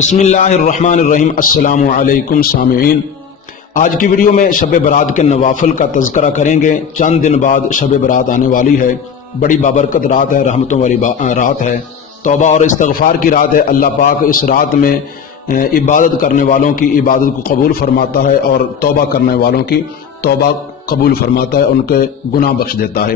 بسم اللہ الرحمن الرحیم۔ السلام علیکم سامعین، آج کی ویڈیو میں شب برات کے نوافل کا تذکرہ کریں گے۔ چند دن بعد شب برات آنے والی ہے، بڑی بابرکت رات ہے، رحمتوں والی رات ہے، توبہ اور استغفار کی رات ہے۔ اللہ پاک اس رات میں عبادت کرنے والوں کی عبادت کو قبول فرماتا ہے اور توبہ کرنے والوں کی توبہ قبول فرماتا ہے، ان کے گناہ بخش دیتا ہے۔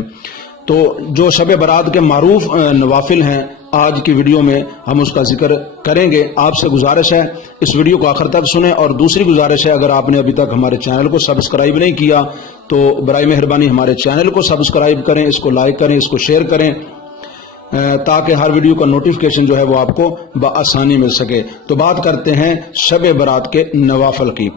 تو جو شب برات کے معروف نوافل ہیں، آج کی ویڈیو میں ہم اس کا ذکر کریں گے۔ آپ سے گزارش ہے اس ویڈیو کو آخر تک سنیں، اور دوسری گزارش ہے اگر آپ نے ابھی تک ہمارے چینل کو سبسکرائب نہیں کیا تو برائے مہربانی ہمارے چینل کو سبسکرائب کریں، اس کو لائک کریں، اس کو شیئر کریں، تاکہ ہر ویڈیو کا نوٹیفیکیشن جو ہے وہ آپ کو بآسانی مل سکے۔ تو بات کرتے ہیں شب برات کے نوافل کی۔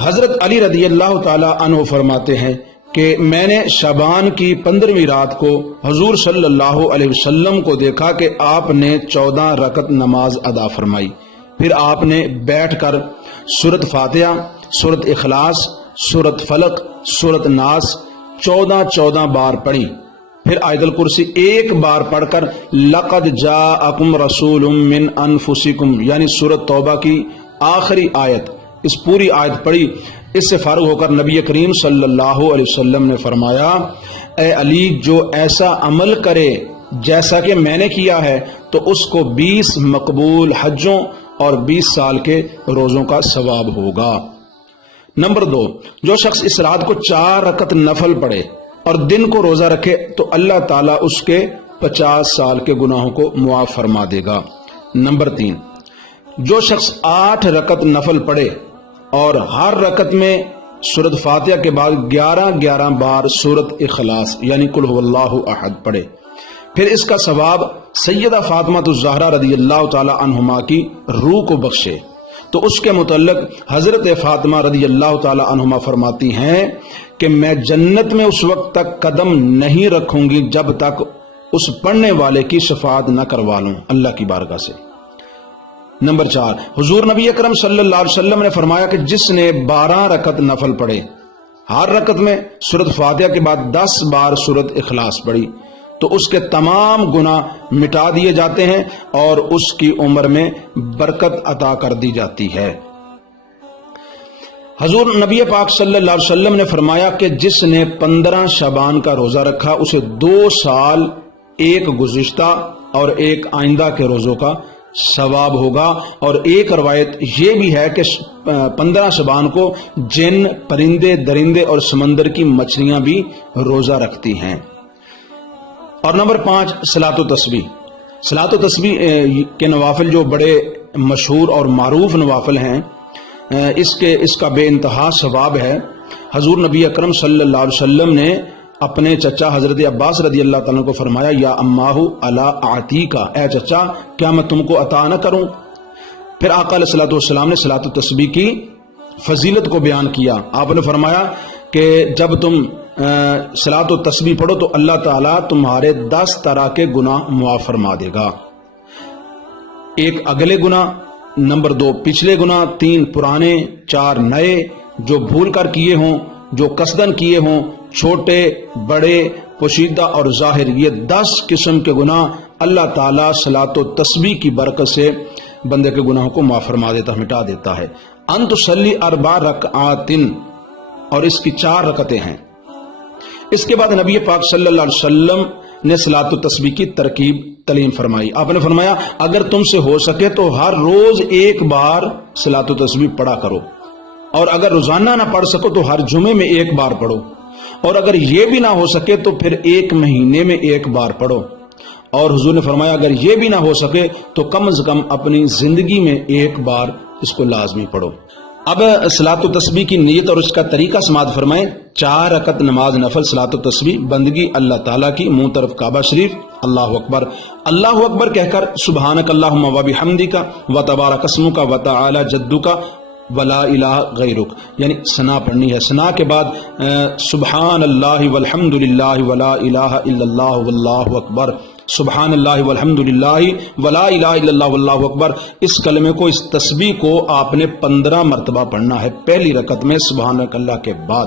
حضرت علی رضی اللہ تعالی عنہ فرماتے ہیں کہ میں نے شعبان کی 15ویں رات کو حضور صلی اللہ علیہ وسلم کو دیکھا کہ آپ نے 14 رکعت نماز ادا فرمائی، پھر آپ نے بیٹھ کر سورۃ فاتحہ، سورۃ اخلاص، سورۃ فلق، سورۃ ناس 14 بار پڑھی، پھر آیت الکرسی ایک بار پڑھ کر لقد جاءکم رسول من انفسکم یعنی سورۃ توبہ کی آخری آیت، اس پوری آیت پڑھی۔ اس سے فارغ ہو کر نبی کریم صلی اللہ علیہ وسلم نے فرمایا، اے علی، جو ایسا عمل کرے جیسا کہ میں نے کیا ہے تو اس کو 20 مقبول حجوں اور 20 سال کے روزوں کا ثواب ہوگا۔ نمبر 2، جو شخص اس رات کو 4 رکعت نفل پڑھے اور دن کو روزہ رکھے تو اللہ تعالیٰ اس کے 50 سال کے گناہوں کو معاف فرما دے گا۔ نمبر 3، جو شخص 8 رکعت نفل پڑھے اور ہر رکعت میں سورۃ فاتحہ کے بعد 11 بار سورۃ اخلاص یعنی قل هو اللہ احد پڑھے، پھر اس کا ثواب سیدہ فاطمہ الزہرا رضی اللہ تعالی عنہما کی روح کو بخشے، تو اس کے متعلق حضرت فاطمہ رضی اللہ تعالی عنہما فرماتی ہیں کہ میں جنت میں اس وقت تک قدم نہیں رکھوں گی جب تک اس پڑھنے والے کی شفاعت نہ کروا لوں اللہ کی بارگاہ سے۔ نمبر 4، حضور نبی اکرم صلی اللہ علیہ وسلم نے فرمایا کہ جس نے 12 رکعت نفل پڑھے، ہر رکعت میں سورۃ فاتحہ کے بعد 10 بار سورۃ اخلاص پڑھی، تو اس کے تمام گناہ مٹا دیے جاتے ہیں اور اس کی عمر میں برکت عطا کر دی جاتی ہے۔ حضور نبی پاک صلی اللہ علیہ وسلم نے فرمایا کہ جس نے 15 شعبان کا روزہ رکھا اسے 2 سال، ایک گزشتہ اور ایک آئندہ کے روزوں کا ثواب ہوگا۔ اور ایک روایت یہ بھی ہے کہ 15 شعبان کو جن، پرندے، درندے اور سمندر کی مچھلیاں بھی روزہ رکھتی ہیں۔ اور نمبر 5، صلاۃ و تسبیح۔ صلاۃ و تسبیح کے نوافل جو بڑے مشہور اور معروف نوافل ہیں، اس کا بے انتہا ثواب ہے۔ حضور نبی اکرم صلی اللہ علیہ وسلم نے اپنے چچا حضرت عباس رضی اللہ تعالیٰ کو فرمایا، یا اماہ الا اعطیکا، اے چچا کیا میں تم کو عطا نہ کروں؟ پھر آقا علیہ الصلوۃ والسلام نے صلاۃ التسبیح کی فضیلت کو بیان کیا۔ آپ نے فرمایا کہ جب تم صلاۃ التسبیح پڑھو تو اللہ تعالیٰ تمہارے 10 طرح کے گناہ معاف فرما دے گا۔ 1 اگلے گناہ، نمبر 2 پچھلے گناہ، 3 پرانے، 4 نئے، جو بھول کر کیے ہوں، جو قصدن کیے ہوں، چھوٹے، بڑے، پوشیدہ اور ظاہر، یہ 10 قسم کے گناہ اللہ تعالیٰ صلاۃ و تسبیح کی برکت سے بندے کے گناہوں کو معاف فرما دیتا، مٹا دیتا ہے۔ ان تصلی 4 رکعات، اور اس کی 4 رکعتیں ہیں۔ اس کے بعد نبی پاک صلی اللہ علیہ وسلم نے صلاۃ و تسبیح کی ترکیب تعلیم فرمائی۔ آپ نے فرمایا اگر تم سے ہو سکے تو ہر روز 1 بار صلاۃ و تسبیح پڑھا کرو، اور اگر روزانہ نہ پڑھ سکو تو ہر جمعے میں 1 بار پڑھو، اور اگر یہ بھی نہ ہو سکے تو پھر 1 مہینے میں 1 بار پڑھو۔ اور حضور نے فرمایا اگر یہ بھی نہ ہو سکے تو کم از کم اپنی زندگی میں 1 بار اس کو لازمی پڑھو۔ اب صلاۃ و تسبیح کی نیت اور اس کا طریقہ سماعت فرمائیں۔ 4 رکعت نماز نفل صلاۃ و تسبیح، بندگی اللہ تعالیٰ کی، منہ طرف کعبہ شریف، اللہ اکبر، اللہ اکبر کہہ کر سبحانک اللہم و بحمدک و تبارک اسمک و تعالی جدک ولا الہ غیرک، یعنی ثنا پڑھنی ہے۔ ثنا کے بعد سبحان اللہ والحمد للہ ولا الہ الا اللہ واللہ اکبر، سبحان اللہ والحمد للہ ولا الہ الا اللہ واللہ اکبر۔ اس کلمے کو، اس تسبیح کو آپ نے 15 مرتبہ پڑھنا ہے پہلی رکعت میں سبحان اللہ کے بعد۔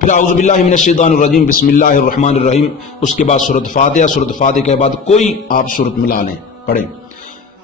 پھر اعوذ باللہ من الشیطان الرجیم بسم اللہ الرحمن الرحیم، اس کے بعد سورۃ فاتحہ، سورۃ فاتحہ کے بعد کوئی آپ سورت ملا لیں، پڑھیں۔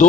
2